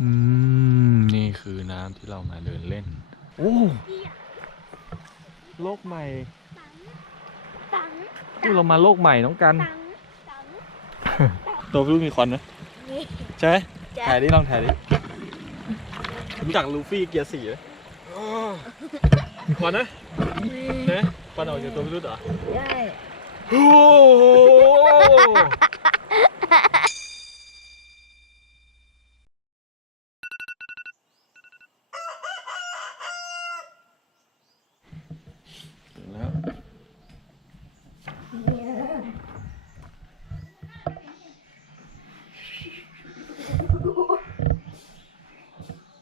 อืม นี่คือน้ำที่เรามาเดินเล่น โอ้โลกใหม่ตังนี่เรามาโลกใหม่น้องกัน ตังตังตัวพี่ลูกมีควันไหมนี่ใช่ไหมจะถ่ายดิลองถ่ายดิรู้จักลูฟี่เกียร์สี่ไหมมีควันนะใช่ไหมควันออกจากตัวพี่ลูกเหรอ ได้ โอ้โหถึงแล้ว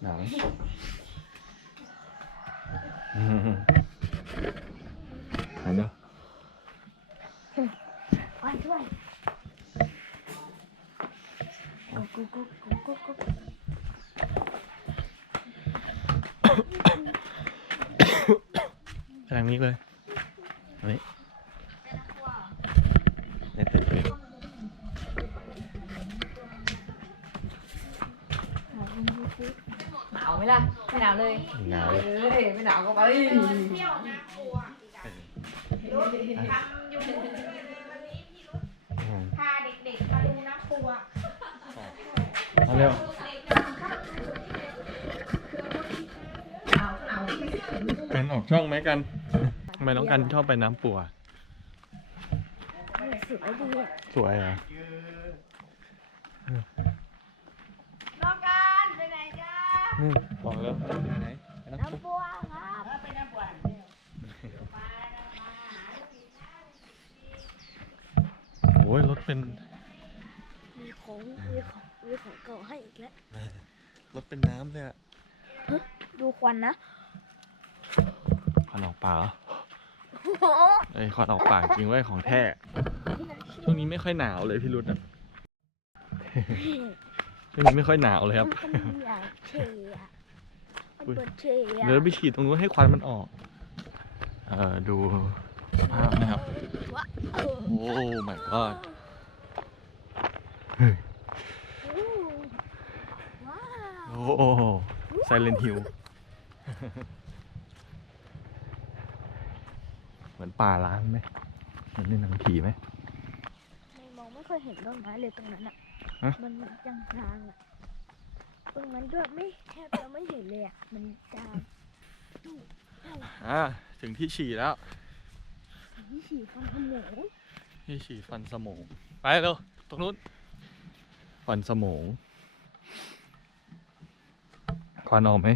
หนัง อืมหายเนาะไปด้วยกุ๊กกุ๊กกุ๊กกุ๊กกุ๊กกุ๊กทางนี้เลยอันนี้ในตึกเลยหนาวไหมล่ะ ไม่หนาวเลยหนาวเอ้ยไม่หนาวก็ไปอืมพาเด็กๆมาดูน้ำปูอะมาเร็วเป็นออกช่องไหมกันทำไมน้องกันชอบไปน้ำปัว สวยดีอะ สวยเหรอะ น้องกันไปไหน จ้าบอกแล้วไปไหนไปน้ำปัวน้ำบัวครับไปน้ำปูโอ้ยรถเป็นมีของมีของมีของเก่าให้อีกแล้วรถเป็นน้ำเลยอะดูควันนะควันออกปากเหรอโอ้โหไอ้ยควันออกปากจริงไว้ยของแท้ช่วงนี้ไม่ค่อยหนาวเลยพี่รุดอะ ช่วงนี้ไม่ค่อยหนาวเลยครับมันอยากเชียร์มันเปิดเชียร์เดี๋ยวไปฉีดตรงนู้นให้ควันมันออก เอ่อดูสภาพนะครับเออโอ้ my god ว้าวโอ้ไซเลนฮิลเหมือนป่าล้างไหมเหมือนในหนังผีไหมไม่มองไม่ค่อยเห็นต้นไม้เลยตรงนั้นอะ ฮะ มันจางจางๆอะตรงนั้นก็ไม่แทบจะไม่เห็นเลยอะ มันจางอ่าถึงที่ฉี่แล้ว นี่ฉี่ฟันขโมงที่ฉี่ฟันสมอง ไปเร็วตรงนู้น ฟันสมองควันออกไหม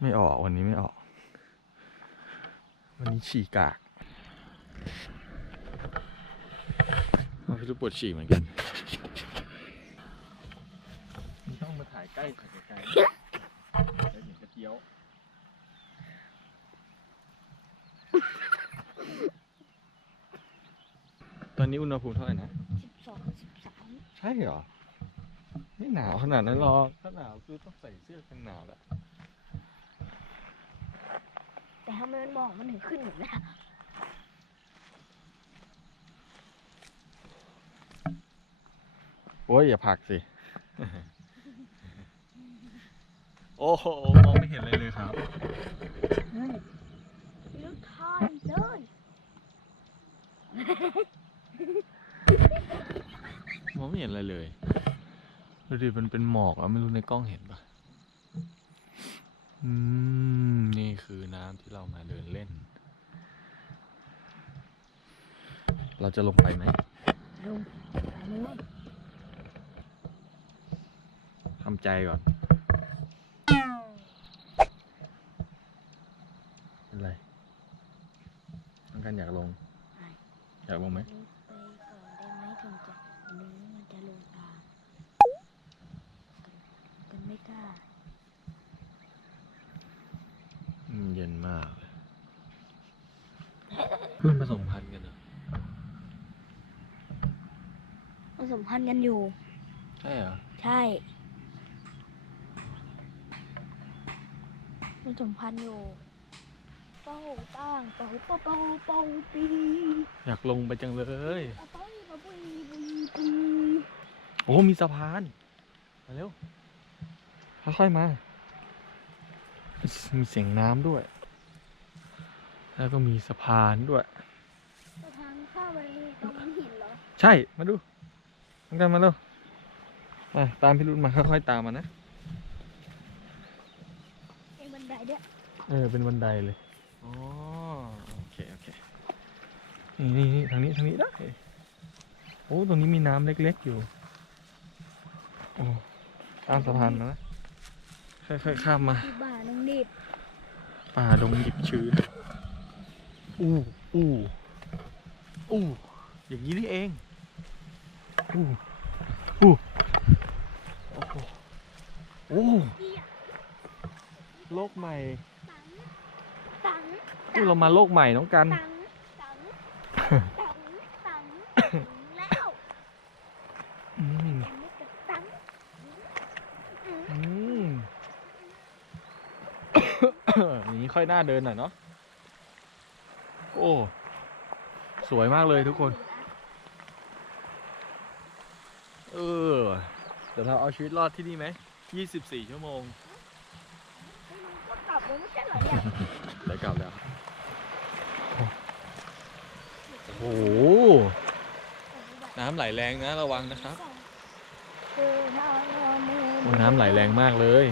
ไม่ออกวันนี้ไม่ออก วันนี้ฉี่กากเอา พี่ลูกปวดฉี่เหมือนกันนี่ต้องมาถ่ายใกล้ถ่ายไกลๆแล้วเห็นกระเทียวตอนนี้อุณหภูมิเท่าไหร่นะสิบสองสิบสามใช่เหรอไม่หนาวขนาดนั้นหรอกถ้าหนาวคือต้องใส่เสื้อกันหนาวแหละแต่ทำไมมันมองมันถึงขึ้นหมดเลยอะ อ้ยอย่าผลักสิ โอ้โหมองไม่เห็นอะไรเลยครับลึกทายเลยมองไม่เห็นอะไรเลยดูดิมันเป็นหมอกอะไม่รู้ในกล้องเห็นปะอืมนี่คือน้ำที่เรามาเดินเล่น เราจะลงไปไหม ลงไปเลย ทำใจก่อนเป็นไรต้องการอยากลง อยากลงไหมลึกไปก่อนได้ไหมถึงจะเนื้อมันจะลงตามกันไม่กล้าอืมเย็นมากเลยเพื่อนผสมพันธุ์กันเหรอผสมพันธุ์กันอยู่ ใช่เหรอ ใช่ ผสมพันธุ์อยู่เป้าตั้งเป้าเป้าเป้าเป้าปีอยากลงไปจังเลยเป้าเป้าเป้าปีปีปีโอ้มีสะพานมาเร็วค่อยๆมามีเสียงน้ำด้วย แล้วก็มีสะพานด้วยทางเข้าไปตรงหินเหรอ ใช่ มาดูน้องกันมาเร็วมาตามพี่รุ่นมาค่อยๆตามมานะไอ้ บันไดด้วยเออเป็นบันไดเลยอ๋อโอเคโอเคนี่นี่นี่ทางนี้ทางนี้ได้โอ้ตรงนี้มีน้ำเล็กๆอยู่โอ้ตามสะพานมานะค่อยๆข้ามมาที่บ้านน้องดิบป่าดงดิบชื้นอู้อู้อู้อย่างนี้นี่เองอู้อู้โอ้โหโอ้ โลกใหม่ตังตังอู้เรามาโลกใหม่น้องกัน ตังตังตังตังแล้วอืมอันนี้ก็ตังอืมอย่างนี้ค่อยหน้าเดินหน่อยเนาะ โอ้ สวยมากเลยทุกคน เออ เดี๋ยวเราเอาชีวิตรอดที่นี่ไหม 24 ชั่วโมงมัน ก็กลับแล้วไม่ใช่เหรอเนี่ยได้กลับแล้ว โอ้โห น้ำไหลแรงนะระวังนะครับคือทางมือโอ้น้ำไหลแรงมากเลย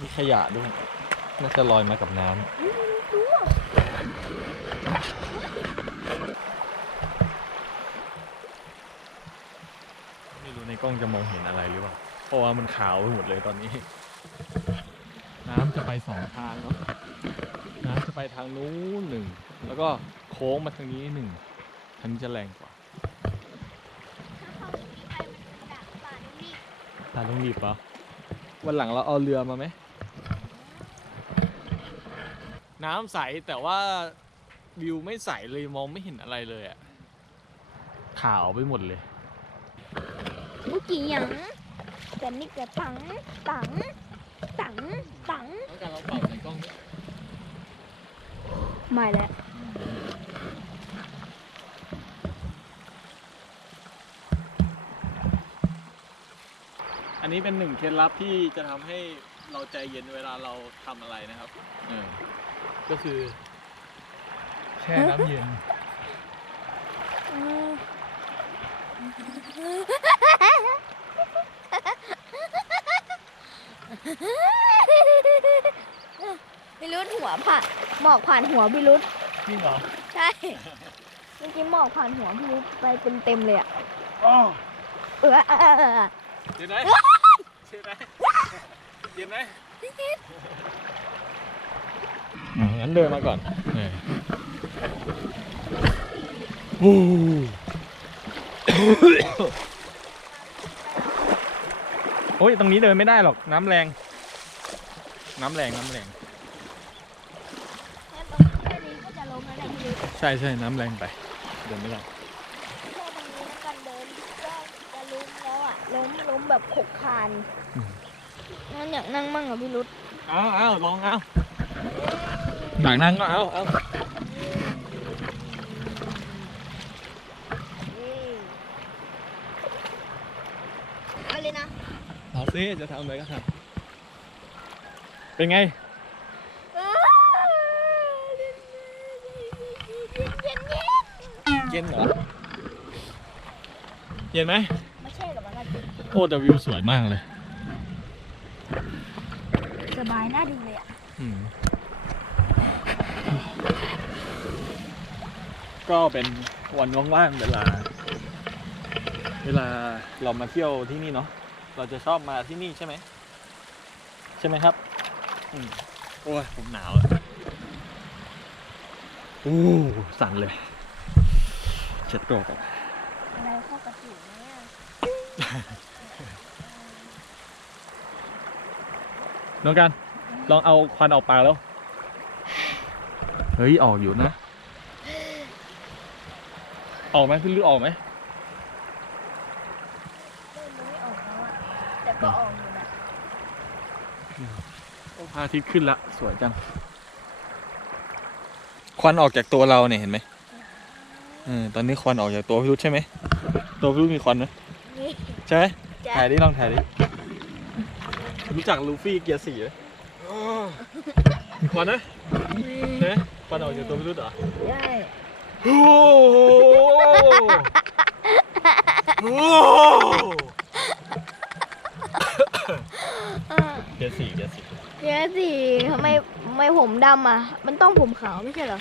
มีขยะด้วย น่าจะลอยมากับน้ำ ไม่รู้ในกล้องจะมองเห็นอะไรหรือเปล่า เพราะว่ามันขาวไปหมดเลยตอนนี้น้ำจะ ไปสองทางเนาะน้ำจะไปทางนู้นหนึ่งแล้วก็โค้งมาทางนี้หนึ่งทางนี้จะแรงกว่าตาต้องรีบเหรอวันหลังเราเอาเรือมาไหมน้ำใสแต่ว่าวิวไม่ใสเลยมองไม่เห็นอะไรเลยอะขาวไปหมดเลยเมื่อกี้หยังแต่นี่ก็ตังตังตังตัง ต้องการเราเป่าในกล้องด้วย ไม่แล้วอันนี้เป็นหนึ่งเคล็ดลับที่จะทำให้เราใจเย็นเวลาเราทำอะไรนะครับเออก็คือแช่น้ำเย็นบิ รุษหัวผ่านหมอกผ่านหัวบิรุษจริงเหรอใช่ เมื่อกี้หมอกผ่านหัวบิรุษไปเป็นเต็มๆเลยอะอ๋อเออเออเออเออเย็นไหมเย็นไหมเย็นไหมอะงั้นเดินมาก่อนเออโอ้โอ้ยตรงนี้เดินไม่ได้หรอกน้ำแรง น้ำแรงน้ำแรง แล้วตรงแค่นี้ก็จะล้มแล้วนะบิรุษ ใช่ใช่น้ำแรงไป เดินไม่ได้แค่ตรงนี้แล้วกันเดินก็จะล้มแล้วอะล้มล้มแบบขกคานอืมนั่นอยากนั่งมั่งเหรอพี่รุษเอาเอาลองเอาอยากนั่งก็เอาเอาเอาเลยนะเอาสิจะทำอะไรก็ทำเป็นไง เย็นเย็นเย็นเย็นเหรอ เย็นไหมไม่ใช่กับมันนะโอ้แต่วิวสวยมากเลยสบายน่าดูเลยอะอืมก็เป็นวันว่างๆเวลา เวลาเรามาเที่ยวที่นี่เนาะเราจะชอบมาที่นี่ใช่ไหมใช่ไหมครับอืมโอ้ยผมหนาวอะอู้สั่นเลย เช็ดตัวก่อนอะไรเข้ากระถิ่นเนี่ยน้องกัน ลองเอาควันออกปากแล้ว เฮ้ย ออกอยู่นะ ออกไหมพี่ลือออกไหมเริ่มไม่ออกแล้วอะแต่ก็ออกอยู่นะพระอาทิตย์ขึ้นละ สวยจัง ควันออกจากตัวเราเนี่ยเห็นไหมเออตอนนี้ควันออกจากตัวพี่รุธใช่ไหมตัวพี่รุธมีควันไหมนี่ใช่ไหมจ้ะ ถ่ายดิลองถ่ายดิรู้จักลูฟี่เกียร์สี่ไหมมีควันนะใช่ไหมควันออกจากตัวพิรุธเหรอใช่โอ้โหเออเกียร์สี่เกียร์สี่เดี๋ยวสิทำไมทำไมผมดำอะ มันต้องผมขาวไม่ใช่เหรอ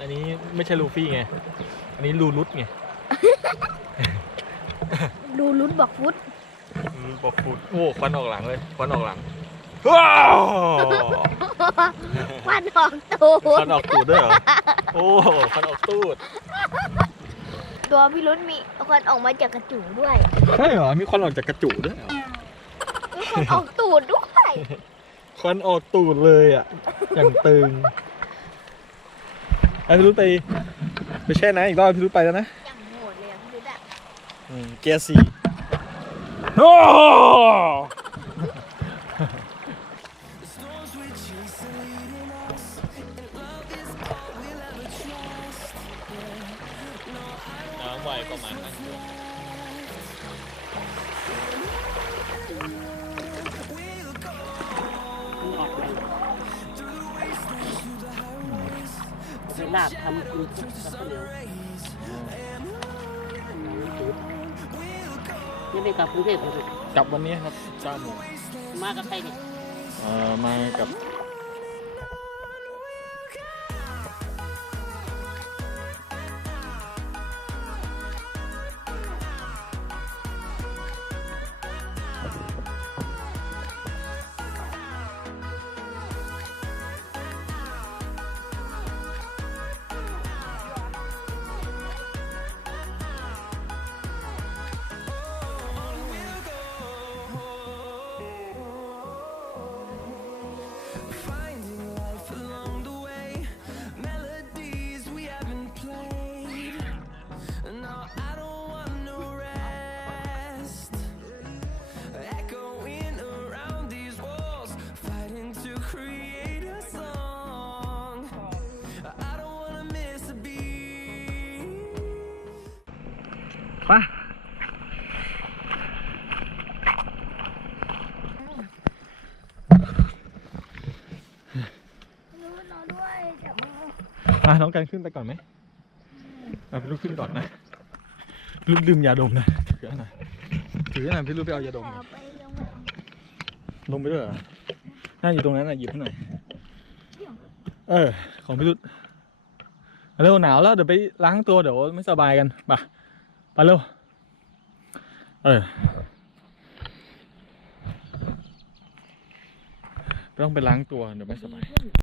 อันนี้ไม่ใช่ลูฟี่ไง อันนี้ลูรุตไงดูลุ้นบอกฟุตอืมบอกฟูดโอ้ควันออกหลังเลยควันออกหลังว้าวควันออกตูคดวันออกตูดด้วยเหรอ โอ้ควันออกตูด ตัวพี่รุ้นมีควันออกมาจากกระจูด้วยใช่เหรอ มีควันออกจากกระจุด้วยเหรอมีควันออกตูดด้วย ควันออกตูดเลยอะ อย่างตึง ไอ้พี่รุ้ไปไปแช่น้ำอีกรอบพี่รุ้ไปแล้วนะอย่างโหดเลยอะพี่รุ้นอะอืมเกียร์สี่โอ้น้ำไวก็มานั่งอยู่ไป ลาบทำกินกับข้าวเหนียวยังไม่กลับกรุงเทพเลยกลับวันนี้ครับเก้าโมงมากับใครเนี่ยเอ่อมากับ ปะพี่รุ้นนอนด้วยจับมืออะน้องกันขึ้นไปก่อนไหมอะพี่ลูกขึ้นก่อนนะลืมลืมยาดมนะถือหน่อยถือหน่อยพี่ลูกไปเอายาดมหน่อยเอาไปลงไปด้วยเหรอน่าอยู่ตรงนั้นน่ะหยิบให้หน่อย เออ ของพี่รุดเร็วหนาวแล้วเดี๋ยวไปล้างตัวเดี๋ยวไม่สบายกันไป ไปเร็ว เออไม่ต้องไปล้างตัว เดี๋ยวไม่สบาย